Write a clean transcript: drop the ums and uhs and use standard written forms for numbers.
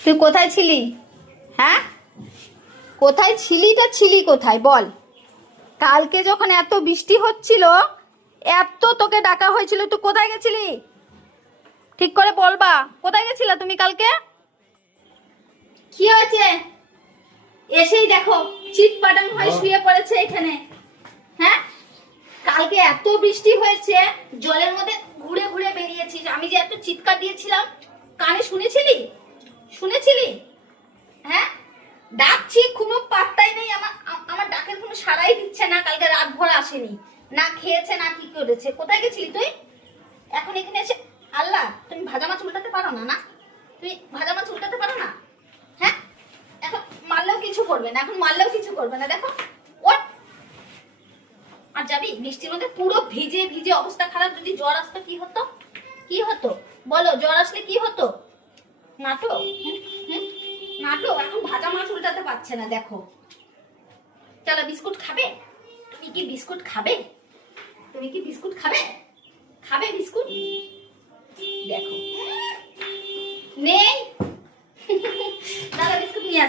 তুই কোথায় ছিলি? হ্যাঁ, কোথায় ছিলিটা ছিলি কোথায় বল? কালকে যখন এত বৃষ্টি হচ্ছিল, এত তোকে ডাকা হয়েছিল, তুই কোথায় গেছিলি? ঠিক করে বলবা, কোথায় গেছিলা তুমি কালকে? কি হয়েছে? এসেই দেখো চিৎপাটাং হয়ে শুয়ে পড়েছে এখানে। হ্যাঁ, কালকে এত বৃষ্টি হয়েছে, জলের মধ্যে ঘুরে ঘুরে বেরিয়েছিস। আমি যে এত চিৎকার দিয়েছিলাম, কানে শুনেছিলি? শুনেছিলি? হ্যাঁ, ডাকছি কোনো পাত্তাই নেই। আমার ডাকের কোনো সাড়াই দিচ্ছে না। কালকে রাত ভর আসেনি, না খেয়েছে না কি করেছে। কোথায় গেছিলি তুই? এখন এখানে এসে আল্লাহ, তুমি ভাজা মাছ উল্টাতে পারো না? না, তুমি ভাজা মাছ উল্টাতে পারো না? হ্যাঁ, এখন মারলেও কিছু করবে না, এখন মারলেও কিছু করবে না। দেখো ওর আর যাবি বৃষ্টির মধ্যে পুরো ভিজে ভিজে অবস্থা খারাপ। যদি জ্বর আসতো কি হতো? কি হতো বলো? জ্বর আসলে কি হতো? নাটক, নাটক। এখন ভাজা মাছ উল্টাতে পারছে না। দেখো, চলো বিস্কুট খাবে? তুমি কি বিস্কুট খাবে? তুমি কি বিস্কুট খাবে? খাবে বিস্কুট? দেখো নেই। দাদা বিস্কুট নিয়ে আসি।